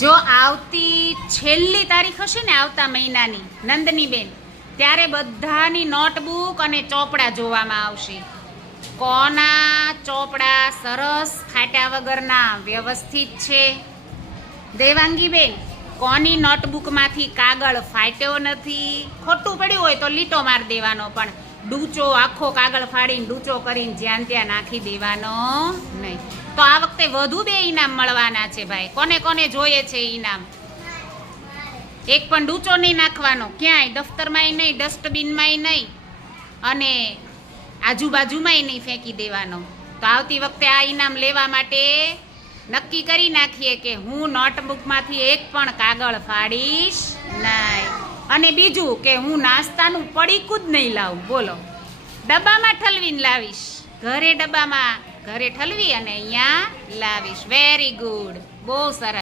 જો આવતી છેલ્લી તારીખ હશે ને આવતા મહિનાની નંદની બેન, ત્યારે બધાની નોટબુક અને ચોપડા જોવામાં આવશે. કોના ચોપડા સરસ ફાટ્યા વગરના વ્યવસ્થિત છે? દેવાંગી બેન, કોની નોટબુકમાંથી કાગળ ફાટ્યો નથી? ખોટું પડ્યું હોય તો લીટો માર દેવાનો, પણ ડૂચો આખો કાગળ ફાડીને ડૂચો કરીને જ્યાં ત્યાં નાખી દેવાનો નહીં. તો આ વખતે વધુ 2 ઇનામ મળવાના છે ભાઈ. કોને કોને જોઈએ છે ઇનામ? એક પણ ડૂચો નહીં નાખવાનો ક્યાંય, દફતરમાંય નહીં, ડસ્ટબિનમાંય નહીં, અને આજુબાજુમાંય નહીં ફેંકી દેવાનો. તો આવતી વખતે આ ઇનામ લેવા માટે નક્કી કરી નાખીએ કે હું નોટબુકમાંથી એક પણ કાગળ ફાડીશ નહીં. અને બીજું કે હું નાસ્તાનું પડીકું જ નહીં લાવું. બોલો, ડબ્બામાં ઠલવીને લાવીશ. ઘરે ડબ્બામાં ઘરે ઠલવી અને અહીંયા લાવીશ. વેરી ગુડ, બહુ સરસ.